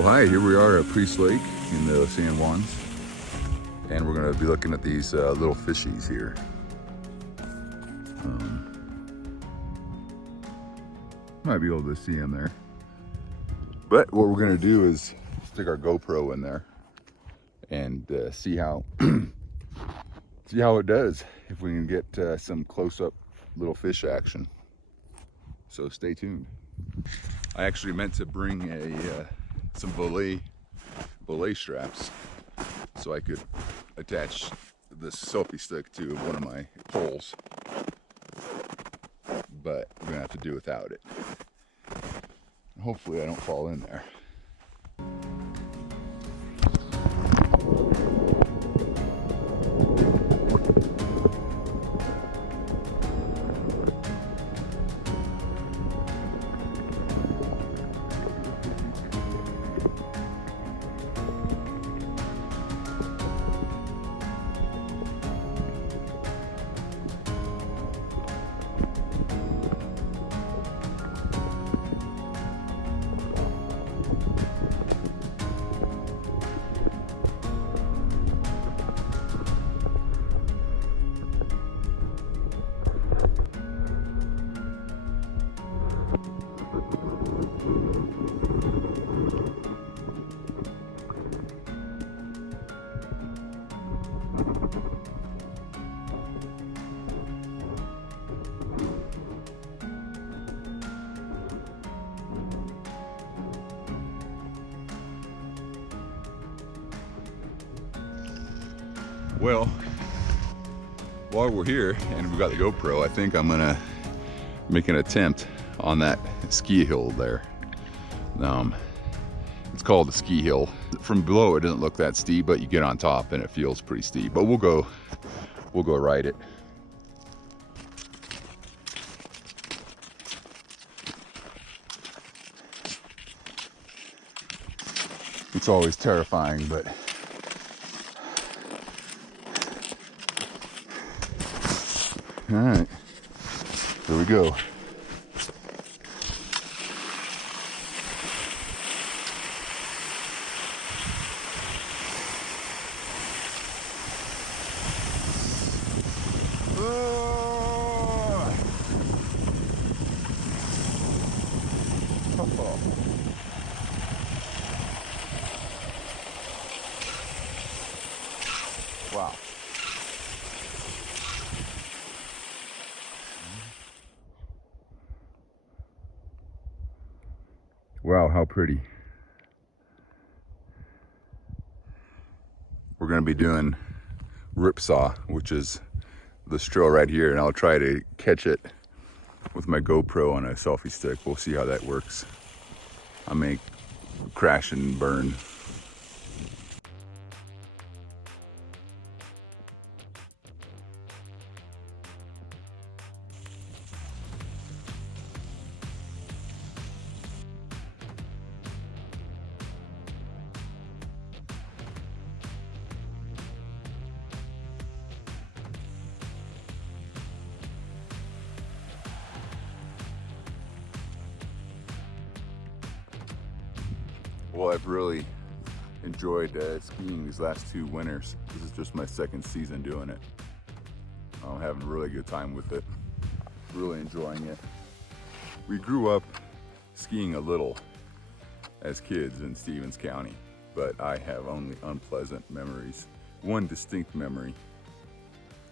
Well, hi, here we are at Priest Lake in the San Juans, and we're going to be looking at these little fishies here. Might be able to see them there. But what we're going to do is stick our GoPro in there and see how it does, if we can get some close-up little fish action. So stay tuned. I actually meant to bring some belay straps so I could attach this selfie stick to one of my poles, but I'm gonna have to do without it. Hopefully I don't fall in there. Well, while we're here and we've got the GoPro, I think I'm gonna make an attempt on that ski hill there. It's called the ski hill. From below it doesn't look that steep, but you get on top and it feels pretty steep. But we'll go ride it. It's always terrifying, but all right, here we go. Wow. Wow, how pretty. We're going to be doing ripsaw, which is this trail right here, and I'll try to catch it with my GoPro on a selfie stick. We'll see how that works. I may crash and burn. Well, I've really enjoyed skiing these last 2 winters. This is just my 2nd season doing it. I'm having a really good time with it. Really enjoying it. We grew up skiing a little as kids in Stevens County, but I have only unpleasant memories. One distinct memory.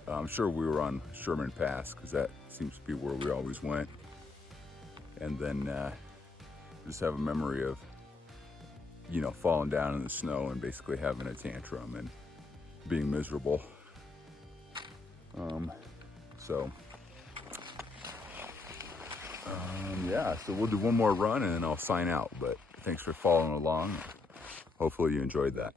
I'm sure we were on Sherman Pass, because that seems to be where we always went. And then just have a memory of, you know, falling down in the snow and basically having a tantrum and being miserable. Yeah, so we'll do one more run and then I'll sign out. But thanks for following along. Hopefully you enjoyed that.